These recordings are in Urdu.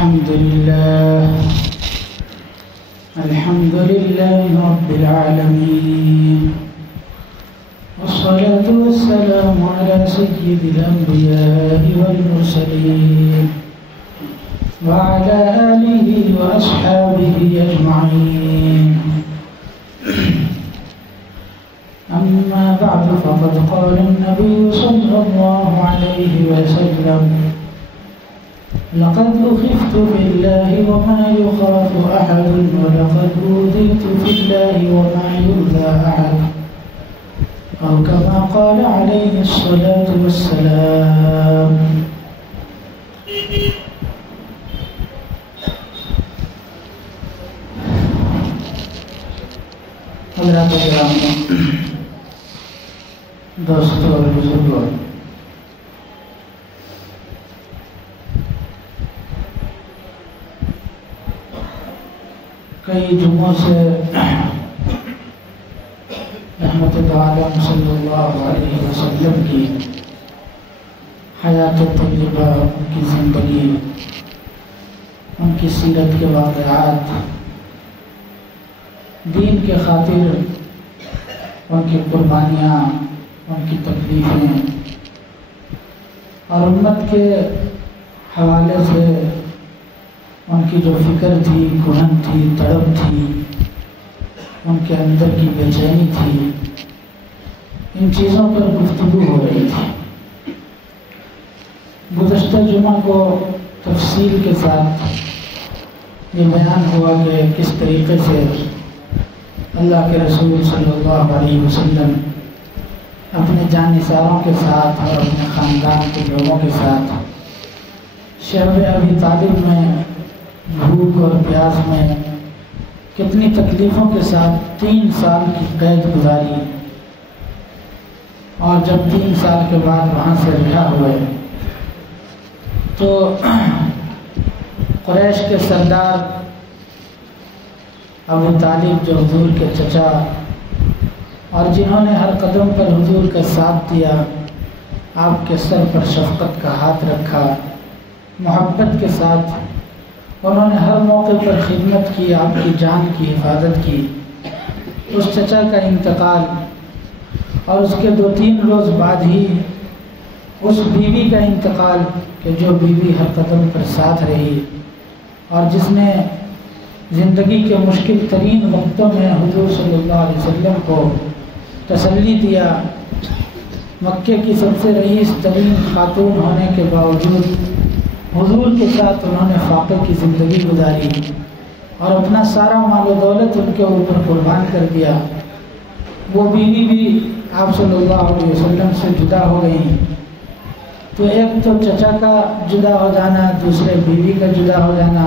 الحمد لله رب العالمين، والصلاة والسلام على سيد الأنبياء والمرسلين وعلى آله وأصحابه أجمعين. أما بعد، فقد قال النبي صلى الله عليه وسلم: لقد أخفت في الله وما يخاف أحد، ولقد أوذيت في الله وما يؤذى أحد، أو كما قال عليه الصلاة والسلام. حضرات کرام، دوستوں اور بزرگوں، کئی جمعوں سے رحمت عالم صلی اللہ علیہ وسلم کی حیات طیبہ، ان کی زندگی، ان کی سیرت کے واقعات، دین کے خاطر ان کی قربانیاں، ان کی تکلیفیں اور امت کے حوالے سے ان کی جو فکر تھی، گھن تھی، تڑپ تھی، ان کے اندر کی بے چینی تھی، ان چیزوں پر گفتگو ہو رہی تھی. گزشتہ جمعہ کو تفصیل کے ساتھ یہ بیان ہوا کہ کس طریقے سے اللہ کے رسول صلی اللہ علیہ وسلم اپنے جانثاروں کے ساتھ اور اپنے خاندان کے لوگوں کے ساتھ شعب ابی طالب میں بھوک اور پیاس میں کتنی تکلیفوں کے ساتھ 3 سال کی قید گزاری، اور جب 3 سال کے بعد وہاں سے رہا ہوئے تو قریش کے سردار ابو طالب، جو حضور کے چچا اور جنہوں نے ہر قدم پر حضور کا ساتھ دیا، آپ کے سر پر شفقت کا ہاتھ رکھا، محبت کے ساتھ انہوں نے ہر موقع پر خدمت کی، آپ کی جان کی حفاظت کی. اس چچا کا انتقال اور اس کے 2-3 روز بعد ہی اس بیوی کا انتقال کہ جو بیوی ہر قدم پر ساتھ رہی اور جس نے زندگی کے مشکل ترین وقتوں میں حضور صلی اللہ علیہ وسلم کو تسلی دیا. مکے کی سب سے رئیس ترین خاتون ہونے کے باوجود حضور کے ساتھ انہوں نے فاقے کی زندگی گزاری اور اپنا سارا مال و دولت ان کے اوپر قربان کر دیا. وہ بیوی بھی آپ صلی اللہ علیہ وسلم سے جدا ہو گئیں. تو ایک تو چچا کا جدا ہو جانا، دوسرے بیوی کا جدا ہو جانا،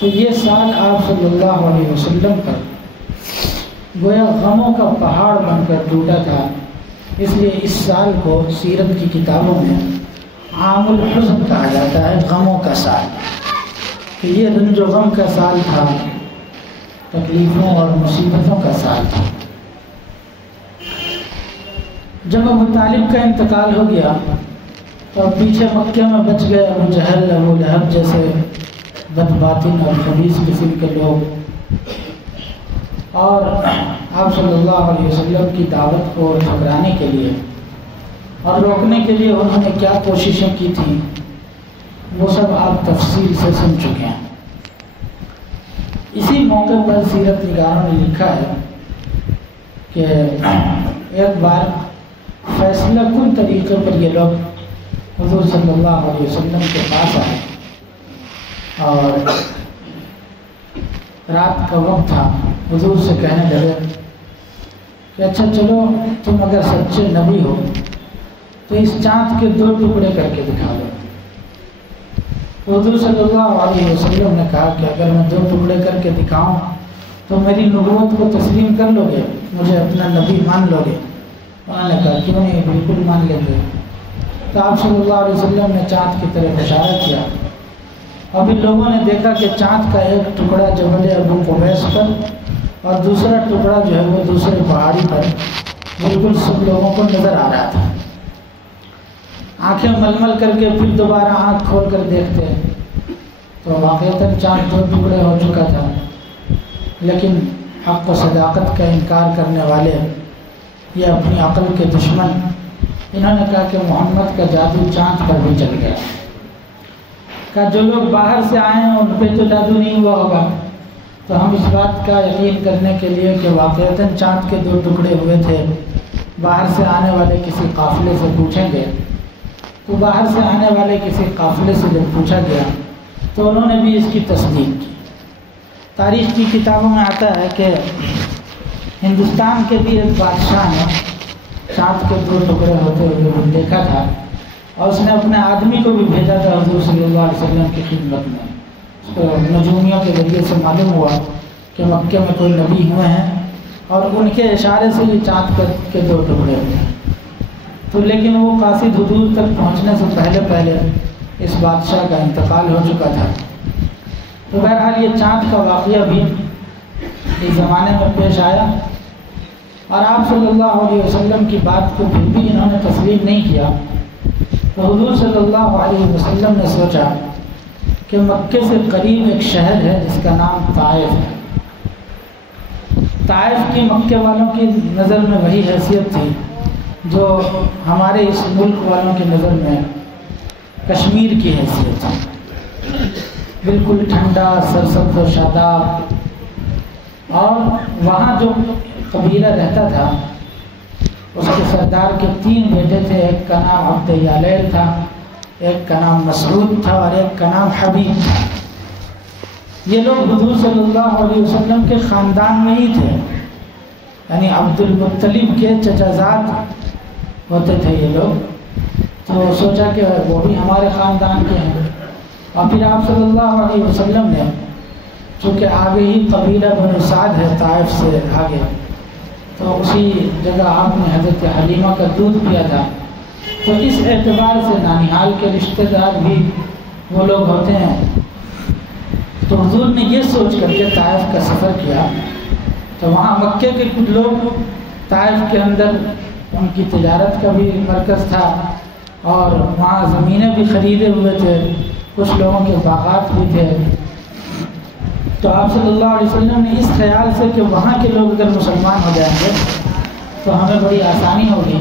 تو یہ سال آپ صلی اللہ علیہ وسلم پر گویا غموں کا پہاڑ بن کر ٹوٹا تھا. اس لیے اس سال کو سیرت کی کتابوں میں عام الحزن کہا جاتا ہے، غموں کا سال، کہ یہ رنج و غم کا سال تھا، تکلیفوں اور مصیبتوں کا سال تھا. جب ابو طالب کا انتقال ہو گیا تو پیچھے مکے میں بچ گئے ابو جہل، ابو لہب جیسے بدباطن اور خبیث قسم کے لوگ، اور آپ صلی اللہ علیہ وسلم کی دعوت کو ٹھکرانے کے لیے اور روکنے کے لیے انہوں نے کیا کوششیں کی تھیں وہ سب آپ تفصیل سے سن چکے ہیں. اسی موقع پر سیرت نگاروں نے لکھا ہے کہ ایک بار فیصلہ کن طریقے پر یہ لوگ حضور صلی اللہ علیہ وسلم کے پاس آئے اور رات کا وقت تھا. حضور سے کہنے لگے کہ اچھا چلو، تم اگر سچے نبی ہو تو اس چاند کے 2 ٹکڑے کر کے دکھا دو. حضور صلی اللہ علیہ وسلم نے کہا کہ اگر میں 2 ٹکڑے کر کے دکھاؤں تو میری نبوت کو تسلیم کر لو گے، مجھے اپنا نبی مان لو گے؟ انہوں نے کہا کیوں نہیں، بالکل مان لیں گے. تو آپ صلی اللہ علیہ وسلم نے چاند کی طرف اشارہ کیا. اب ان لوگوں نے دیکھا کہ چاند کا ایک ٹکڑا جبل ابو قبیس پر اور دوسرا ٹکڑا جو ہے وہ دوسرے پہاڑی پر بالکل سب لوگوں کو نظر آ رہا تھا. آنکھیں ململ کر کے پھر دوبارہ آنکھ کھول کر دیکھتے تو واقعتاً چاند دو ٹکڑے ہو چکا تھا، لیکن حق و صداقت کا انکار کرنے والے، یہ اپنی عقل کے دشمن، انہوں نے کہا کہ محمد کا جادو چاند پر بھی چل گیا۔ کہ جو لوگ باہر سے آئے ہیں ان پہ تو جادو نہیں ہوا ہوگا، تو ہم اس بات کا یقین کرنے کے لیے کہ واقعتاً چاند کے دو ٹکڑے ہوئے تھے، باہر سے آنے والے کسی قافلے سے پوچھیں گے، تو باہر سے آنے والے کسی قافلے سے جب پوچھا گیا تو انہوں نے بھی اس کی تصدیق کی۔ تاریخ کی کتابوں میں آتا ہے کہ ہندوستان کے بھی ایک بادشاہ نے چاند کے دو ٹکڑے ہوتے ہوئے دیکھا تھا، اور اس نے اپنے آدمی کو بھی بھیجا تھا حضور صلی اللہ علیہ وسلم کی خدمت میں۔ اس کو نجومیوں کے ذریعے سے معلوم ہوا کہ مکے میں کوئی نبی ہوئے ہیں، اور ان کے اشارے سے یہ چاند کے دو ٹکڑے ہوئے ہیں۔ تو لیکن وہ قاصد حضور تک پہنچنے سے پہلے اس بادشاہ کا انتقال ہو چکا تھا۔ تو بہرحال یہ چاند کا واقعہ بھی اس زمانے میں پیش آیا، اور آپ صلی اللہ علیہ وسلم کی بات کو پھر بھی انہوں نے تسلیم نہیں کیا۔ تو حضور صلی اللہ علیہ وسلم نے سوچا کہ مکے سے قریب ایک شہر ہے جس کا نام طائف ہے۔ طائف کی مکے والوں کی نظر میں وہی حیثیت تھی جو ہمارے اس ملک والوں کی نظر میں کشمیر کی حیثیت تھی، بالکل ٹھنڈا، سرسبز و شاداب۔ اور وہاں جو قبیلہ رہتا تھا اس کے سردار کے 3 بیٹے تھے، ایک کا نام عبد یالیل تھا، ایک کا نام مسعود تھا، اور ایک کا نام حبیب تھا۔ یہ لوگ حضور صلی اللہ علیہ وسلم کے خاندان میں ہی تھے، یعنی عبد المطلب کے چچا زاد ہوتے تھے یہ لوگ۔ تو سوچا کہ وہ بھی ہمارے خاندان کے ہیں، اور پھر آپ صلی اللہ علیہ وسلم نے، چونکہ آگے ہی قبیلہ بنو سعد ہے طائف سے آگے، تو اسی جگہ آپ نے حضرت حلیمہ کا دودھ پیا تھا، تو اس اعتبار سے نانیہال کے رشتہ دار بھی وہ لوگ ہوتے ہیں۔ تو حضور نے یہ سوچ کر کے طائف کا سفر کیا۔ تو وہاں مکے کے کچھ لوگ طائف کے اندر ان کی تجارت کا بھی مرکز تھا، اور وہاں زمینیں بھی خریدے ہوئے تھے، کچھ لوگوں کے باغات بھی تھے۔ تو آپ صلی اللہ علیہ وسلم نے اس خیال سے کہ وہاں کے لوگ اگر مسلمان ہو جائیں گے تو ہمیں بڑی آسانی ہوگی،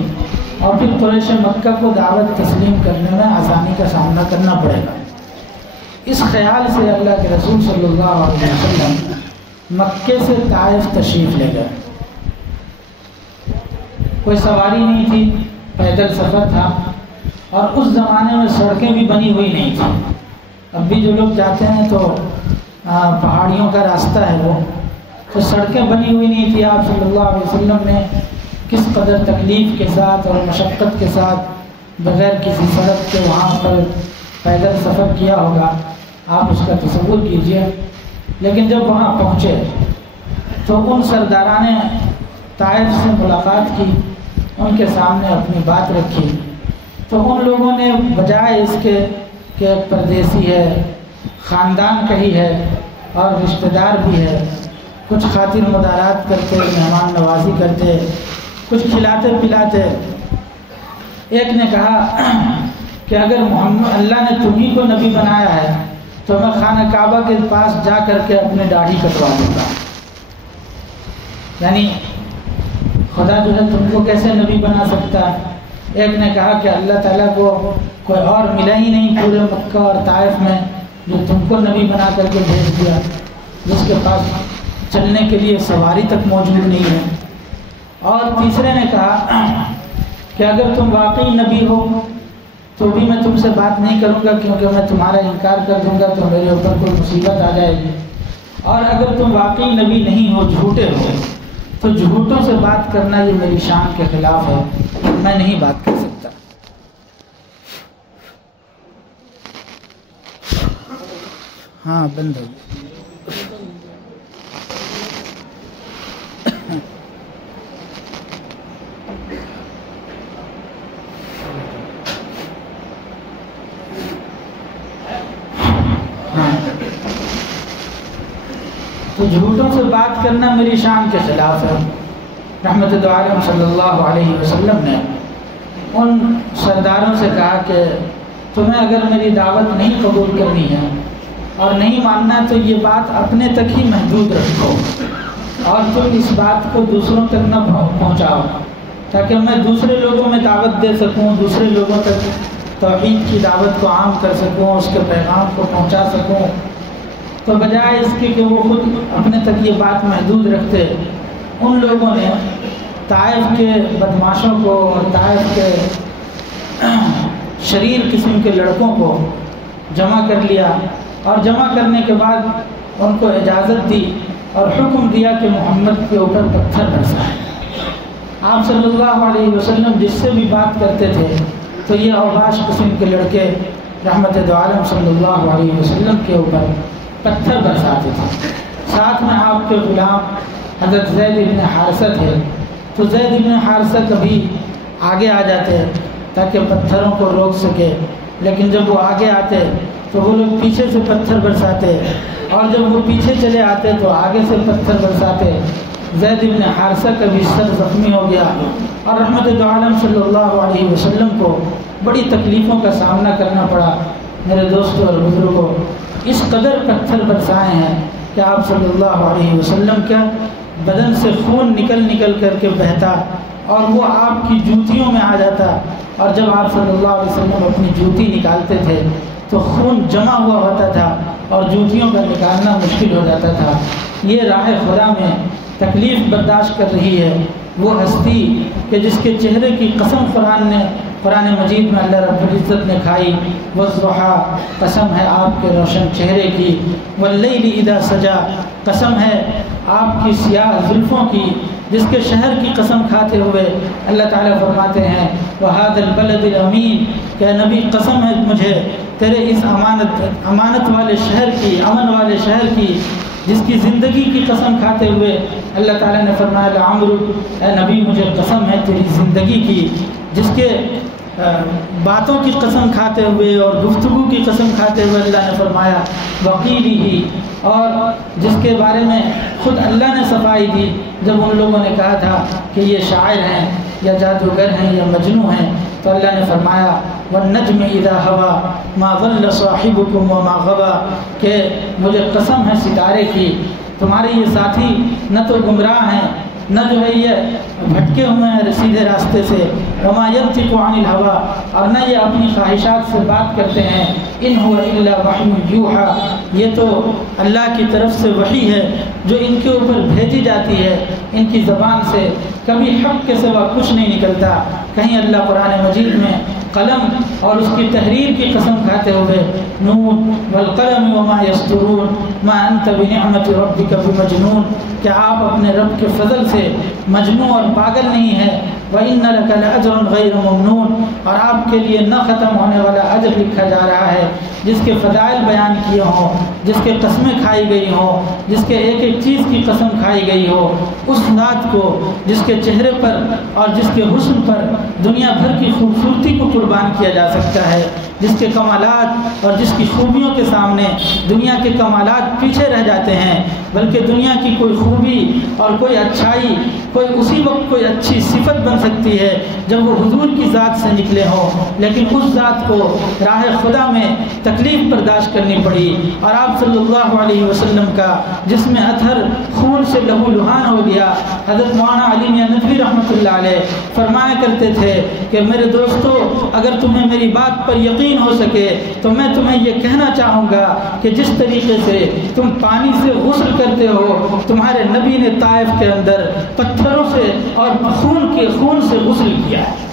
اور پھر قریش مکہ کو دعوت تسلیم کرنے میں آسانی کا سامنا کرنا پڑے گا۔ اس خیال سے اللہ کے رسول صلی اللہ علیہ وسلم مکے سے طائف تشریف لے گئے۔ کوئی سواری نہیں تھی، پیدل سفر تھا، اور اس زمانے میں سڑکیں بھی بنی ہوئی نہیں تھیں۔ اب بھی جو لوگ جاتے ہیں تو پہاڑیوں کا راستہ ہے وہ، تو سڑکیں بنی ہوئی نہیں تھی۔ آپ صلی اللہ علیہ وسلم نے کس قدر تکلیف کے ساتھ اور مشقت کے ساتھ بغیر کسی سڑک کے وہاں پر پیدل سفر کیا ہوگا، آپ اس کا تصور کیجئے۔ لیکن جب وہاں پہنچے تو ان سرداران طائف سے ملاقات کی، ان کے سامنے اپنی بات رکھی، تو ان لوگوں نے بجائے اس کے کہ ایک پردیسی ہے، خاندان کا ہی ہے اور رشتہ دار بھی ہے، کچھ خاطر مدارات کرتے، مہمان نوازی کرتے، کچھ کھلاتے پلاتے۔ ایک نے کہا کہ اگر محمد اللہ نے تمہیں کو نبی بنایا ہے تو میں خانہ کعبہ کے پاس جا کر کے اپنی داڑھی کٹوا دوں گا۔ یعنی خدا جو ہے تم کو کیسے نبی بنا سکتا ہے؟ ایک نے کہا کہ اللہ تعالیٰ کو کوئی اور ملا ہی نہیں پورے مکہ اور طائف میں جو تم کو نبی بنا کر کے بھیج دیا، جس کے پاس چلنے کے لیے سواری تک موجود نہیں ہے۔ اور تیسرے نے کہا کہ اگر تم واقعی نبی ہو تو بھی میں تم سے بات نہیں کروں گا، کیونکہ میں تمہارا انکار کر دوں گا تو میرے اوپر کوئی مصیبت آ جائے گی، اور اگر تم واقعی نبی نہیں ہو، جھوٹے ہو، تو جھوٹوں سے بات کرنا یہ میری شان کے خلاف ہے، میں نہیں بات کر سکتا۔ ہاں بند ہو گیا۔ تو جھوٹوں سے بات کرنا میری شان کے خلاف ہے۔ رحمت دو عالم صلی اللہ علیہ وسلم نے ان سرداروں سے کہا کہ تمہیں اگر میری دعوت نہیں قبول کرنی ہے اور نہیں ماننا تو یہ بات اپنے تک ہی محدود رکھو اور تم اس بات کو دوسروں تک نہ پہنچاؤ، تاکہ میں دوسرے لوگوں میں دعوت دے سکوں، دوسرے لوگوں تک توحید کی دعوت کو عام کر سکوں، اس کے پیغام کو پہنچا سکوں۔ تو بجائے اس کے کہ وہ خود اپنے تک یہ بات محدود رکھتے، ان لوگوں نے طائف کے بدماشوں کو اور طائف کے شریر قسم کے لڑکوں کو جمع کر لیا، اور جمع کرنے کے بعد ان کو اجازت دی اور حکم دیا کہ محمد کے اوپر پتھر برسائیں۔ آپ صلی اللہ علیہ وسلم جس سے بھی بات کرتے تھے تو یہ اوباش قسم کے لڑکے رحمت دو عالم صلی اللہ علیہ وسلم کے اوپر پتھر برساتے تھے۔ ساتھ میں آپ کے غلام حضرت زید بن حارثہ تھے، تو زید بن حارثہ کبھی آگے آ جاتے تاکہ پتھروں کو روک سکے، لیکن جب وہ آگے آتے تو وہ لوگ پیچھے سے پتھر برساتے، اور جب وہ پیچھے چلے آتے تو آگے سے پتھر برساتے۔ زید بن حارثہ کا بھی سر زخمی ہو گیا، اور رحمت دو عالم صلی اللہ علیہ وسلم کو بڑی تکلیفوں کا سامنا کرنا پڑا۔ میرے دوستوں اور بزرگوں، اس قدر پتھر برسائے ہیں کہ آپ صلی اللہ علیہ وسلم کا بدن سے خون نکل نکل کر کے بہتا، اور وہ آپ کی جوتیوں میں آ جاتا، اور جب آپ صلی اللہ علیہ وسلم اپنی جوتی نکالتے تھے تو خون جمع ہوا ہوتا تھا اور جوتیوں کا نکالنا مشکل ہو جاتا تھا۔ یہ راہ خدا میں تکلیف برداشت کر رہی ہے وہ ہستی کہ جس کے چہرے کی قسم قرآن مجید میں اللہ رب العزت نے کھائی، والضحیٰ، قسم ہے آپ کے روشن چہرے کی، واللیل اذا سجا، قسم ہے آپ کی سیاہ زلفوں کی، جس کے شہر کی قسم کھاتے ہوئے اللہ تعالیٰ فرماتے ہیں وَهَذَا الْبَلَدِ الْأَمِينَ، کہ نبی قسم ہے مجھے تیرے اس امانت والے شہر کی، امن والے شہر کی، جس کی زندگی کی قسم کھاتے ہوئے اللہ تعالیٰ نے فرمایا لعمرک، اے نبی مجھے قسم ہے تیری زندگی کی، جس کے باتوں کی قسم کھاتے ہوئے اور گفتگو کی قسم کھاتے ہوئے اللہ نے فرمایا وقیلہ، اور جس کے بارے میں خود اللہ نے صفائی دی جب ان لوگوں نے کہا تھا کہ یہ شاعر ہیں یا جادوگر ہیں یا مجنوں ہیں، تو اللہ نے فرمایا والنجم اذا ہوا ما ضل صاحبکم وما غوا، کہ مجھے قسم ہے ستارے کی، تمہارے یہ ساتھی نہ تو گمراہ ہیں، نہ جو ہے یہ بھٹکے ہوئے ہیں سیدھے راستے سے، وما ينطق عن الهوى، اور نہ یہ اپنی خواہشات سے بات کرتے ہیں، ان هو الا وحی یوحى، یہ تو اللہ کی طرف سے وحی ہے جو ان کے اوپر بھیجی جاتی ہے، ان کی زبان سے کبھی حق کے سوا کچھ نہیں نکلتا۔ کہیں اللہ قرآن مجید میں قلم اور اس کی تحریر کی قسم کھاتے ہوئے نون والقلم وما یسطرون ما انت بنعمت ربک بمجنون، کہ آپ اپنے رب کے فضل سے مجنون اور پاگل نہیں ہیں، وَإِنَّ لَكَ لَأَجْرًا غَيْرَ مَمْنُونَ، اور آپ کے لیے نہ ختم ہونے والا اجر لکھا جا رہا ہے، جس کے فضائل بیان کیے ہوں، جس کے قسمیں کھائی گئی ہوں، جس کے ایک ایک چیز کی قسم کھائی گئی ہو، اس ذات کو جس کے چہرے پر اور جس کے حسن پر دنیا بھر کی خوبصورتی کو قربان کیا جا سکتا ہے، جس کے کمالات اور جس کی خوبیوں کے سامنے دنیا کے کمالات پیچھے رہ جاتے ہیں، بلکہ دنیا کی کوئی خوبی اور کوئی اچھائی کوئی اسی وقت کوئی اچھی صفت بن سکتی ہے جب وہ حضور کی ذات سے نکلے ہوں، لیکن اس ذات کو راہ خدا میں تکلیف برداشت کرنی پڑی، اور آپ صلی اللہ علیہ وسلم کا جس میں اطہر خون سے لہو لہان ہو گیا۔ حضرت مولانا علی میاں ندوی رحمۃ اللہ علیہ فرمایا کرتے تھے کہ میرے دوستو، اگر تمہیں میری بات پر یقین ہو سکے تو میں تمہیں یہ کہنا چاہوں گا کہ جس طریقے سے تم پانی سے غسل کرتے ہو، تمہارے نبی نے طائف کے اندر پتھروں سے اور خون سے غسل کیا ہے۔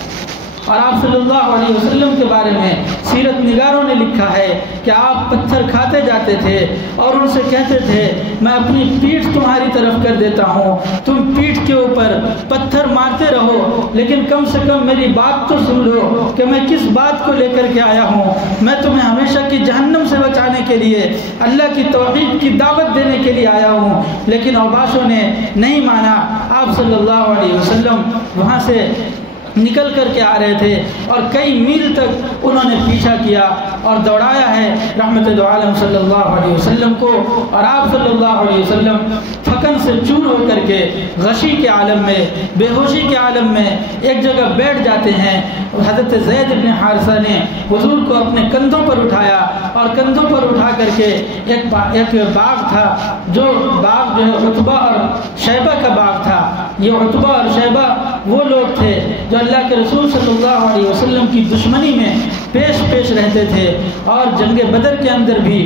اور آپ صلی اللہ علیہ وسلم کے بارے میں سیرت نگاروں نے لکھا ہے کہ آپ پتھر کھاتے جاتے تھے اور ان سے کہتے تھے میں اپنی پیٹھ تمہاری طرف کر دیتا ہوں، تم پیٹھ کے اوپر پتھر مارتے رہو، لیکن کم سے کم میری بات تو سن لو کہ میں کس بات کو لے کر کے آیا ہوں۔ میں تمہیں ہمیشہ کی جہنم سے بچانے کے لیے، اللہ کی توحید کی دعوت دینے کے لیے آیا ہوں، لیکن اوباشوں نے نہیں مانا۔ آپ صلی اللہ علیہ وسلم وہاں سے نکل کر کے آ رہے تھے اور کئی میل تک انہوں نے پیچھا کیا اور دوڑایا ہے رحمت دو عالم صلی اللہ علیہ وسلم کو، اور آپ صلی اللہ علیہ وسلم تھکن سے چور ہو کر کے غشی کے عالم میں، بے ہوشی کے عالم میں ایک جگہ بیٹھ جاتے ہیں۔ حضرت زید بن حارثہ نے حضور کو اپنے کندھوں پر اٹھایا اور کندھوں پر اٹھا کر کے ایک باغ تھا، جو باغ جو ہے عتبہ اور شیبہ کا باغ تھا۔ یہ عتبہ اور شیبہ وہ لوگ تھے جو اللہ کے رسول صلی اللہ علیہ وسلم کی دشمنی میں پیش رہتے تھے، اور جنگ بدر کے اندر بھی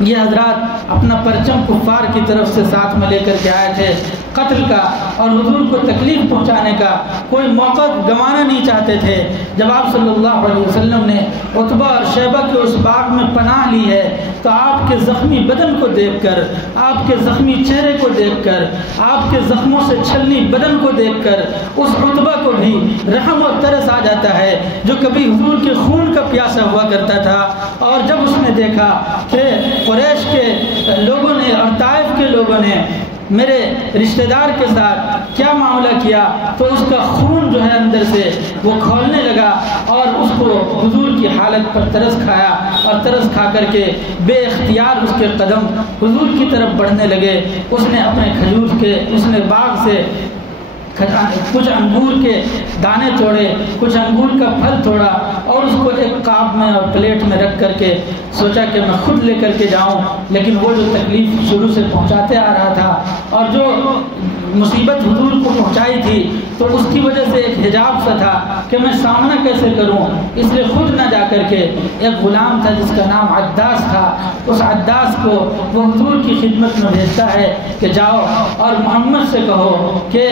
یہ حضرات اپنا پرچم کفار کی طرف سے ساتھ میں لے کر کے آئے تھے، قتل کا اور حضور کو تکلیف پہنچانے کا کوئی موقع گنوانا نہیں چاہتے تھے۔ جب آپ صلی اللہ علیہ وسلم نے عتبہ اور شیبہ کے اس باغ میں پناہ لی ہے تو آپ کے زخمی بدن کو دیکھ کر، آپ کے زخمی چہرے کو دیکھ کر، آپ کے زخموں سے چھلنی بدن کو دیکھ کر اس عتبہ کو بھی رحم اور ترس آ جاتا ہے جو کبھی حضور کے خون کا پیاسا ہوا کرتا تھا۔ اور جب اس نے دیکھا کہ قریش کے لوگوں نے اور طائف کے لوگوں نے میرے رشتہ دار کے ساتھ کیا معاملہ کیا تو اس کا خون جو ہے اندر سے وہ کھولنے لگا، اور اس کو حضور کی حالت پر ترس کھایا، اور ترس کھا کر کے بے اختیار اس کے قدم حضور کی طرف بڑھنے لگے۔ اس نے اپنے کھجور کے اس نے باغ سے کچھ انگور کے دانے توڑے، کچھ انگور کا پھل توڑا، اور اس کو ایک قاب میں اور پلیٹ میں رکھ کر کے سوچا کہ میں خود لے کر کے جاؤں، لیکن وہ جو تکلیف شروع سے پہنچاتے آ رہا تھا اور جو مصیبت حضور کو پہنچائی تھی تو اس کی وجہ سے ایک حجاب سا تھا کہ میں سامنا کیسے کروں، اس لیے خود نہ جا کر کے ایک غلام تھا جس کا نام عداس تھا، اس عداس کو وہ حضور کی خدمت میں بھیجتا ہے کہ جاؤ اور محمد سے کہو کہ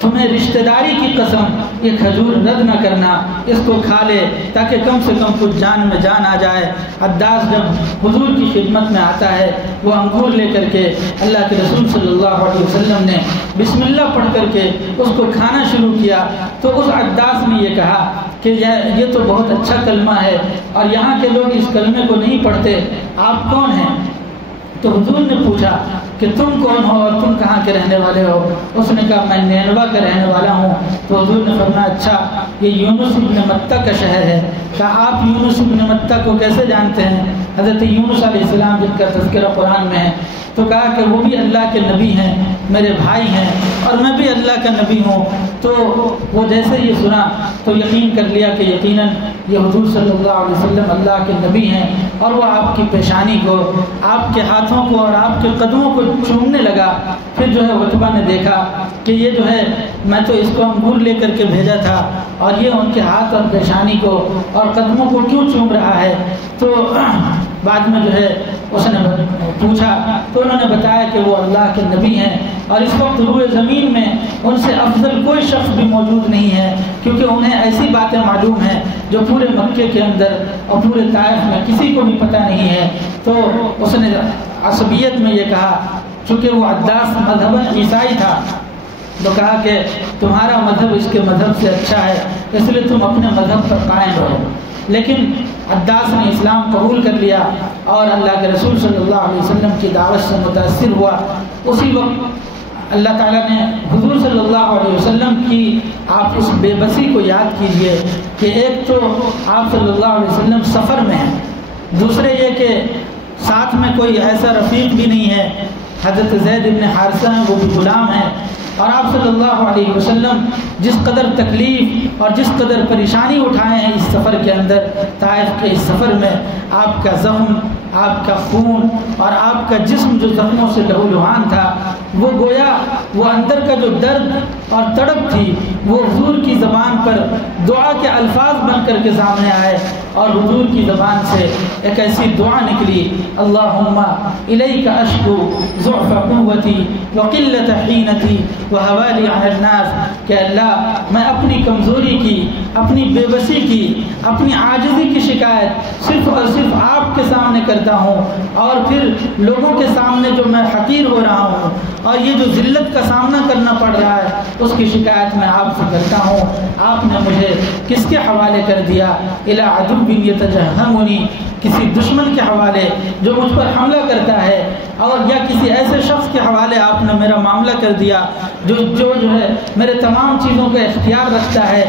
تمہیں رشتہ داری کی قسم یہ کھجور رد نہ کرنا، اس کو کھا لے تاکہ کم سے کم کچھ جان میں جان آ جائے۔ عداس جب حضور کی خدمت میں آتا ہے وہ انگور لے کر کے اللہ کے رسول صلی اللہ علیہ وسلم نے بسم اللہ پڑھ کر کے اس کو کھانا شروع کیا تو اس عداس نے یہ کہا کہ یہ تو بہت اچھا کلمہ ہے اور یہاں کے لوگ اس کلمے کو نہیں پڑھتے، آپ کون ہیں؟ تو حضور نے پوچھا کہ تم کون ہو اور تم کہاں کے رہنے والے ہو؟ اس نے کہا میں نینوا کا رہنے والا ہوں۔ تو حضور نے فرمایا اچھا یہ یونس بن متہ کا شہر ہے۔ کہا آپ یونس بن متہ کو کیسے جانتے ہیں؟ حضرت یونس علیہ السلام جن کا تذکرہ قرآن میں ہے تو کہا کہ وہ بھی اللہ کے نبی ہیں، میرے بھائی ہیں اور میں بھی اللہ کا نبی ہوں۔ تو وہ جیسے یہ سنا تو یقین کر لیا کہ یقیناً یہ حضور صلی اللہ علیہ وسلم اللہ کے نبی ہیں، اور وہ آپ کی پیشانی کو، آپ کے ہاتھوں کو اور آپ کے قدموں کو چومنے لگا۔ پھر جو ہے عتبہ نے دیکھا کہ یہ جو ہے میں تو اس کو انگور لے کر کے بھیجا تھا اور یہ ان کے ہاتھ اور پیشانی کو اور قدموں کو کیوں چوم رہا ہے؟ تو بعد میں جو ہے اس نے پوچھا تو انہوں نے بتایا کہ وہ اللہ کے نبی ہیں، اور اس وقت روئے زمین میں ان سے افضل کوئی شخص بھی موجود نہیں ہے، کیونکہ انہیں ایسی باتیں معلوم ہیں جو پورے مکے کے اندر اور پورے طائف میں کسی کو بھی پتہ نہیں ہے۔ تو اس نے عصبیت میں یہ کہا، چونکہ وہ عداس مذہباً عیسائی تھا، تو کہا کہ تمہارا مذہب اس کے مذہب سے اچھا ہے اس لیے تم اپنے مذہب پر قائم رہو۔ لیکن عداس نے اسلام قبول کر لیا اور اللہ کے رسول صلی اللہ علیہ وسلم کی دعوت سے متاثر ہوا۔ اسی وقت اللہ تعالیٰ نے حضور صلی اللہ علیہ وسلم کی آپ اس بے بسی کو یاد کیجئے کہ ایک تو آپ صلی اللہ علیہ وسلم سفر میں ہیں، دوسرے یہ کہ ساتھ میں کوئی ایسا رفیق بھی نہیں ہے، حضرت زید بن حارثہ ہیں وہ بھی غلام ہیں، اور آپ صلی اللہ علیہ وسلم جس قدر تکلیف اور جس قدر پریشانی اٹھائے ہیں اس سفر کے اندر، طائف کے اس سفر میں آپ کا زخم، آپ کا خون اور آپ کا جسم جو زخموں سے لہولہان تھا، وہ گویا وہ اندر کا جو درد اور تڑپ تھی وہ حضور کی زبان پر دعا کے الفاظ بن کر کے سامنے آئے، اور حضور کی زبان سے ایک ایسی دعا نکلی، اللہم الیک اشکو ضعف قوتی وقلت حینتی وحوالی عن الناس، کہ اللہ میں اپنی کمزوری کی، اپنی بے بسی کی، اپنی عاجزی کی شکایت صرف اور صرف آپ کے سامنے کرتا ہوں، اور پھر لوگوں کے سامنے جو میں حقیر ہو رہا ہوں اور یہ جو ذلت کا سامنا کرنا پڑ رہا ہے اس کی شکایت میں آپ سے کرتا ہوں، آپ نے مجھے کس کے حوالے کر دیا؟ الی عدو یتجہمنی، کسی دشمن کے حوالے جو مجھ پر حملہ کرتا ہے، اور یا کسی ایسے شخص کے حوالے آپ نے میرا معاملہ کر دیا جو ہے میرے تمام چیزوں کا اختیار رکھتا ہے۔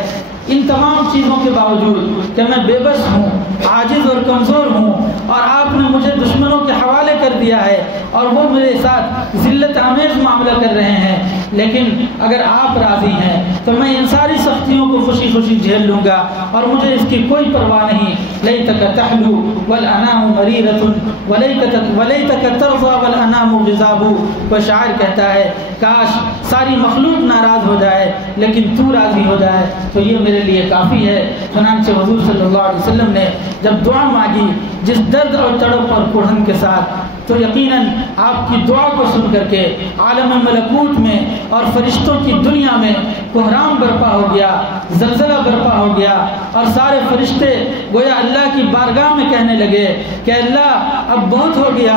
ان تمام چیزوں کے باوجود کہ میں بے بس ہوں، عاجز اور کمزور ہوں، اور آپ نے مجھے دشمنوں کے حوالے کر دیا ہے اور وہ میرے ساتھ ذلت آمیز معاملہ کر رہے ہیں، لیکن اگر آپ راضی ہیں تو میں ان ساری سختیوں کو خوشی خوشی جھیل لوں گا اور مجھے اس کی کوئی پرواہ نہیں۔ لیتک تحلو والانام مریرۃ ولیتک ترضی والانام غضاب۔ کوئی شاعر کہتا ہے کاش ساری مخلوق ناراض ہو جائے لیکن تو راضی ہو جائے تو یہ میرے لیے کافی ہے۔ چنانچہ حضور صلی اللہ علیہ وسلم نے جب دعا مانگی جس درد اور تڑپ اور کڑھن کے ساتھ، تو یقیناً آپ کی دعا کو سن کر کے عالم ملکوت میں اور فرشتوں کی دنیا میں کوہرام برپا ہو گیا، زلزلہ برپا ہو گیا، اور سارے فرشتے گویا اللہ کی بارگاہ میں کہنے لگے کہ اللہ اب بہت ہو گیا،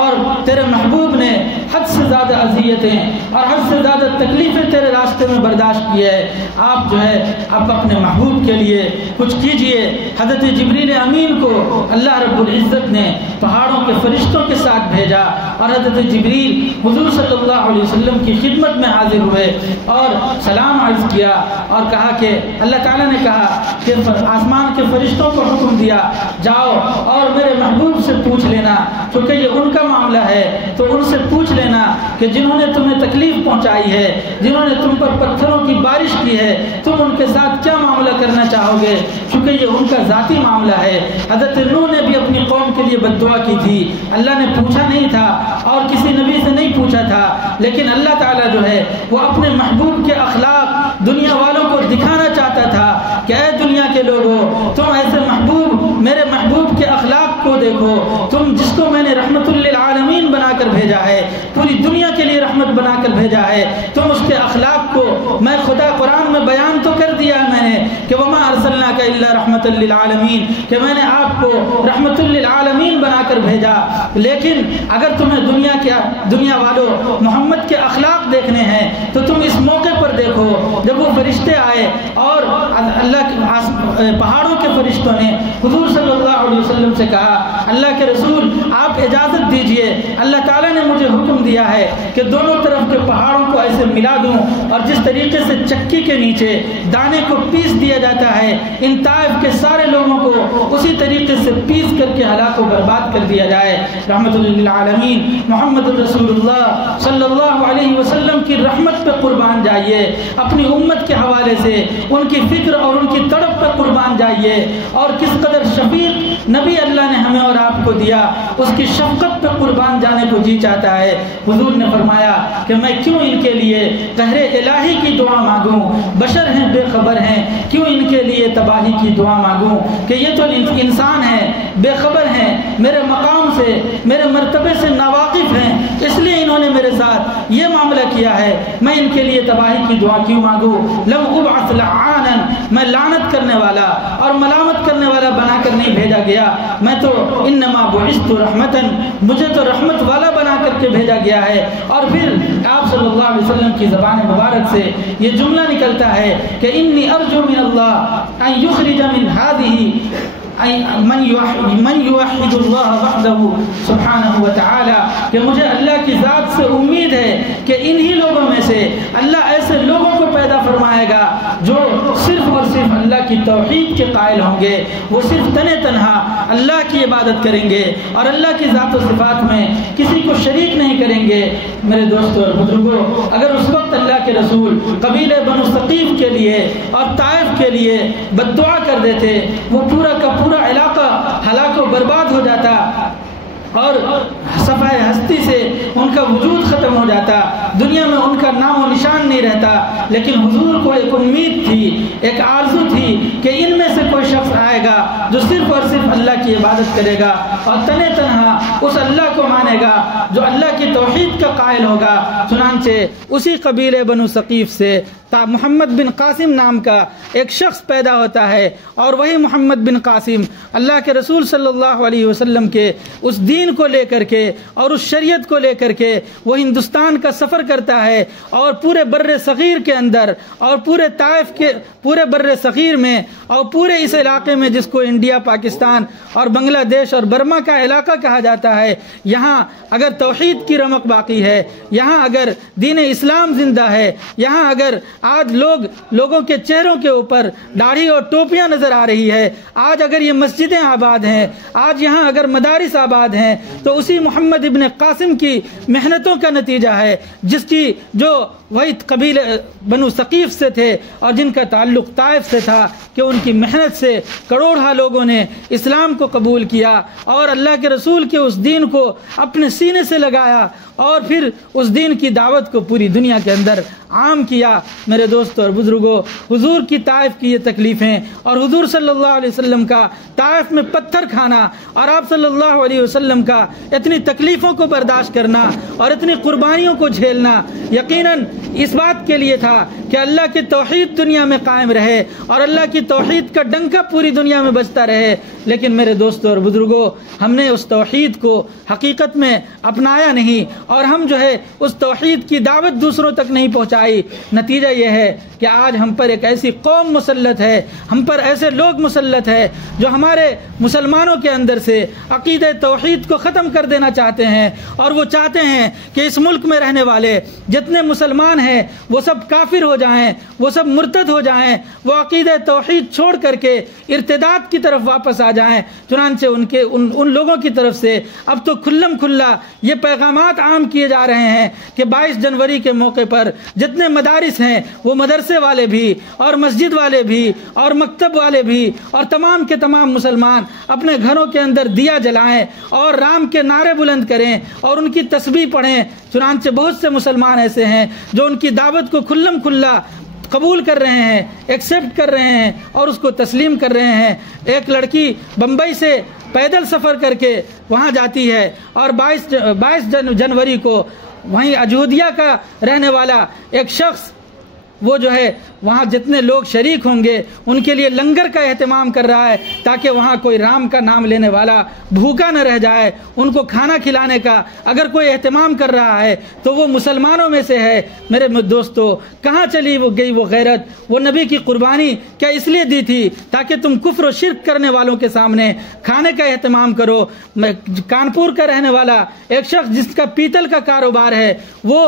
اور تیرے محبوب نے حد سے زیادہ اذیتیں اور حد سے زیادہ تکلیفیں تیرے راستے میں برداشت کی ہے، آپ جو ہے اب اپنے محبوب کے لیے کچھ کیجئے۔ حضرت جبریل امین کو اللہ رب العزت نے پہاڑوں کے فرشتوں کے ساتھ بھیجا، اور حضرت جبریل حضور صلی اللہ علیہ وسلم کی خدمت میں حاضر ہوئے اور سلام عرض کیا، اور کہا کہ اللہ تعالیٰ نے کہا کہ آسمان کے فرشتوں کو حکم دیا جاؤ اور میرے محبوب سے پوچھ لینا، کیونکہ یہ ان کا معاملہ ہے تو ان سے پوچھ لینا کہ جنہوں نے تمہیں تکلیف پہنچائی ہے، جنہوں نے تم پر پتھروں کی بارش کی ہے، تم ان کے ساتھ کیا معاملہ کرنا چاہو گے، کیونکہ یہ ان کا ذاتی معاملہ ہے۔ حضرت نوح نے بھی اپنی قوم کے لیے بد دعا کی تھی، اللہ نے پوچھا نہیں تھا اور کسی نبی سے نہیں پوچھا تھا، لیکن اللہ تعالیٰ جو ہے وہ اپنے محبوب کے اخلاق دنیا والوں کو دکھانا چاہتا تھا کہ اے دنیا کے لوگوں، تم ایسے محبوب میرے محبوب کے اخلاق کو دیکھو، تم جس کو میں نے رحمت للعالمین بنا کر بھیجا ہے، پوری دنیا کے لیے رحمت بنا کر بھیجا ہے، تم اس کے اخلاق کو میں خدا قرآن میں بیان تو کر دیا ہے میں نے کہ وما ارسلناک الا رحمت للعالمین، کہ میں نے آپ کو رحمت للعالمین بنا کر بھیجا، لیکن اگر تمہیں دنیا والوں محمد کے اخلاق دیکھنے ہیں تو تم اس موقع پر دیکھو جب وہ فرشتے آئے اور اللہ کے پہاڑوں کے فرشتوں نے حضور صلی اللہ علیہ وسلم سے کہا اللہ کے رسول آپ اجازت دیجئے، اللہ تعالیٰ نے مجھے حکم دیا ہے کہ دونوں طرف کے پہاڑوں کو ایسے ملا دوں، اور جس طریقے سے چکی کے نیچے دانے کو پیس دیا جاتا ہے ان طائف کے سارے لوگوں کو اسی طریقے سے پیس کر کے ہلاک و برباد کر دیا جائے۔ رحمت للعالمین محمد رسول اللہ صلی اللہ علیہ وسلم کی رحمت پہ قربان جائیے، اپنی امت کے حوالے سے ان کی فکر اور ان کی تڑپ پہ قربان جائیے، اور کس قدر شفیق نبی اللہ نے ہمیں اور آپ کو دیا، اس کی شفقت پہ قربان جانے کو جی چاہتا ہے۔ حضور نے فرمایا کہ میں کیوں ان کے لیے قہر الہی کی دعا مانگوں، بشر ہیں بے خبر ہیں، کیوں ان کے لیے تباہی کی دعا مانگوں، کہ یہ تو انسان ہیں بے خبر ہیں، میرے مقام سے میرے مرتبے سے ناواقف ہیں، اس لیے انہوں نے میرے ساتھ یہ معاملہ کیا ہے، میں ان کے لیے تباہی کی دعا کیوں مانگوں۔ لم ابعث لعانا، میں لعنت کرنے والا اور ملامت کرنے والا بنا کر نہیں بھیجا گیا، میں تو انما بعثت رحمتا، مجھے تو رحمت والا بنا کر کے بھیجا گیا ہے۔ اور پھر آپ صلی اللہ علیہ وسلم کی زبان مبارک سے یہ جملہ نکلتا ہے کہ انی ارجو من اللہ ان یخرج من هذه من یوحد اللہ وحدہ سبحانہ وتعالی، کہ مجھے اللہ کی ذات سے امید ہے کہ انہی لوگوں میں سے اللہ ایسے لوگوں کو پیدا فرمائے گا جو صرف اور صرف اللہ کی توحید کے قائل ہوں گے، وہ صرف تنہا تنہا اللہ کی عبادت کریں گے اور اللہ کی ذات و صفات میں کسی کو شریک نہیں کریں گے۔ میرے دوستوں اور بزرگوں، اگر اس وقت اللہ کے رسول قبیلہ بنو ثقیف کے لیے اور طائف کے لیے بد دعا کر دیتے، وہ پورا کا پورا علاقہ ہلاک و برباد ہو جاتا اور صفحہ ہستی سے ان کا وجود ختم ہو جاتا، دنیا میں ان کا نام و نشان نہیں رہتا، لیکن حضور کو ایک امید تھی، ایک آرزو تھی کہ ان میں سے کوئی شخص آئے گا جو صرف اور صرف اللہ کی عبادت کرے گا اور تنہا اس اللہ کو مانے گا جو اللہ کی توحید کا قائل ہوگا۔ چنانچہ اسی قبیلے بنو ثقیف سے محمد بن قاسم نام کا ایک شخص پیدا ہوتا ہے، اور وہی محمد بن قاسم اللہ کے رسول صلی اللہ علیہ وسلم کے اس دین کو لے کر کے اور اس شریعت کو لے کر کے وہ ہندوستان کا سفر کرتا ہے، اور پورے بر صغیر کے اندر اور پورے طائف کے پورے بر صغیر میں اور پورے اس علاقے میں جس کو انڈیا، پاکستان اور بنگلہ دیش اور برما کا علاقہ کہا جاتا ہے، یہاں اگر توحید کی رمق باقی ہے، یہاں اگر دین اسلام زندہ ہے، یہاں اگر آج لوگوں کے چہروں کے اوپر داڑھی اور ٹوپیاں نظر آ رہی ہے، آج اگر یہ مسجدیں آباد ہیں، آج یہاں اگر مدارس آباد ہیں، تو اسی محمد ابن قاسم کی محنتوں کا نتیجہ ہے، جس کی جو وہی قبیلے بنو ثقیف سے تھے اور جن کا تعلق طائف سے تھا، کہ ان کی محنت سے کروڑہ لوگوں نے اسلام کو قبول کیا اور اللہ کے رسول کے اس دین کو اپنے سینے سے لگایا، اور پھر اس دین کی دعوت کو پوری دنیا کے اندر عام کیا۔ میرے دوستو اور بزرگوں، حضور کی طائف کی یہ تکلیفیں اور حضور صلی اللہ علیہ وسلم کا طائف میں پتھر کھانا اور آپ صلی اللہ علیہ وسلم کا اتنی تکلیفوں کو برداشت کرنا اور اتنی قربانیوں کو جھیلنا یقیناً اس بات کے لیے تھا کہ اللہ کی توحید دنیا میں قائم رہے اور اللہ کی توحید کا ڈنکا پوری دنیا میں بجتا رہے۔ لیکن میرے دوستو اور بزرگوں، ہم نے اس توحید کو حقیقت میں اپنایا نہیں، اور ہم جو ہے اس توحید کی دعوت دوسروں تک نہیں پہنچائی۔ نتیجہ یہ ہے کہ آج ہم پر ایک ایسی قوم مسلط ہے، ہم پر ایسے لوگ مسلط ہے جو ہمارے مسلمانوں کے اندر سے عقیدہ توحید کو ختم کر دینا چاہتے ہیں، اور وہ چاہتے ہیں کہ اس ملک میں رہنے والے جتنے مسلمان ہیں وہ سب کافر ہو جائیں، وہ سب مرتد ہو جائیں، وہ عقیدہ توحید چھوڑ کر کے ارتداد کی طرف واپس آ جائیں۔ چنانچہ ان لوگوں کی طرف سے اب تو کھلم کھلا یہ پیغامات عام کیے جا رہے ہیں کہ 22 جنوری کے موقع پر جتنے مدارس ہیں، وہ مدرسے والے بھی اور مسجد والے بھی اور مکتب والے بھی اور تمام کے تمام مسلمان اپنے گھروں کے اندر دیا جلائیں اور رام کے نعرے بلند کریں اور ان کی تسبیح پڑھیں۔ چنانچہ بہت سے مسلمان ایسے ہیں جو ان کی دعوت کو کھلم کھلا قبول کر رہے ہیں، ایکسیپٹ کر رہے ہیں اور اس کو تسلیم کر رہے ہیں۔ ایک لڑکی بمبئی سے پیدل سفر کر کے وہاں جاتی ہے، اور 22 جنوری کو وہیں اجودھیا کا رہنے والا ایک شخص وہ جو ہے وہاں جتنے لوگ شریک ہوں گے ان کے لیے لنگر کا اہتمام کر رہا ہے، تاکہ وہاں کوئی رام کا نام لینے والا بھوکا نہ رہ جائے۔ ان کو کھانا کھلانے کا اگر کوئی اہتمام کر رہا ہے تو وہ مسلمانوں میں سے ہے۔ میرے دوستو، کہاں چلی گئی وہ غیرت؟ وہ نبی کی قربانی کیا اس لیے دی تھی تاکہ تم کفر و شرک کرنے والوں کے سامنے کھانے کا اہتمام کرو؟ کانپور کا رہنے والا ایک شخص جس کا پیتل کا کاروبار ہے، وہ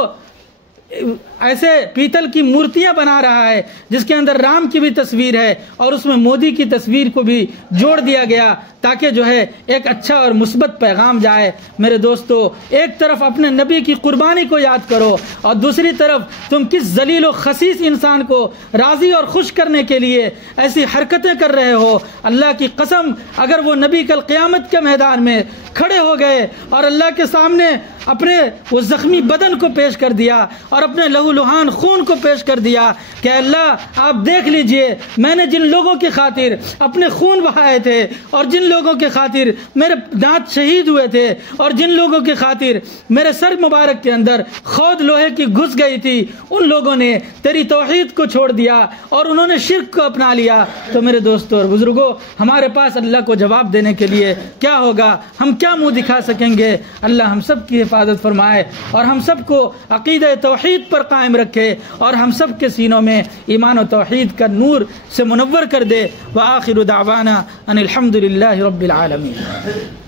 ایسے پیتل کی مورتیاں بنا رہا ہے جس کے اندر رام کی بھی تصویر ہے اور اس میں مودی کی تصویر کو بھی جوڑ دیا گیا تاکہ جو ہے ایک اچھا اور مثبت پیغام جائے۔ میرے دوستو، ایک طرف اپنے نبی کی قربانی کو یاد کرو اور دوسری طرف تم کس ذلیل و خسیس انسان کو راضی اور خوش کرنے کے لیے ایسی حرکتیں کر رہے ہو۔ اللہ کی قسم، اگر وہ نبی کل قیامت کے میدان میں کھڑے ہو گئے اور اللہ کے سامنے اپنے وہ زخمی بدن کو پیش کر دیا اور اپنے لہو لہان خون کو پیش کر دیا کہ اللہ آپ دیکھ لیجئے، میں نے جن لوگوں کی خاطر اپنے خون بہائے تھے اور جن لوگوں کی خاطر میرے دانت شہید ہوئے تھے اور جن لوگوں کی خاطر میرے سر مبارک کے اندر خود لوہے کی گھس گئی تھی، ان لوگوں نے تیری توحید کو چھوڑ دیا اور انہوں نے شرک کو اپنا لیا۔ تو میرے دوستو اور بزرگوں، ہمارے پاس اللہ کو جواب دینے کے لیے کیا ہوگا؟ ہم کیا منہ دکھا سکیں گے؟ اللہ ہم سب کی حفاظت فرمائے اور ہم سب کو عقیدہ توحید پر قائم رکھے اور ہم سب کے سینوں میں ایمان و توحید کا نور سے منور کر دے۔ وآخر دعوانا ان الحمد للہ رب العالمین۔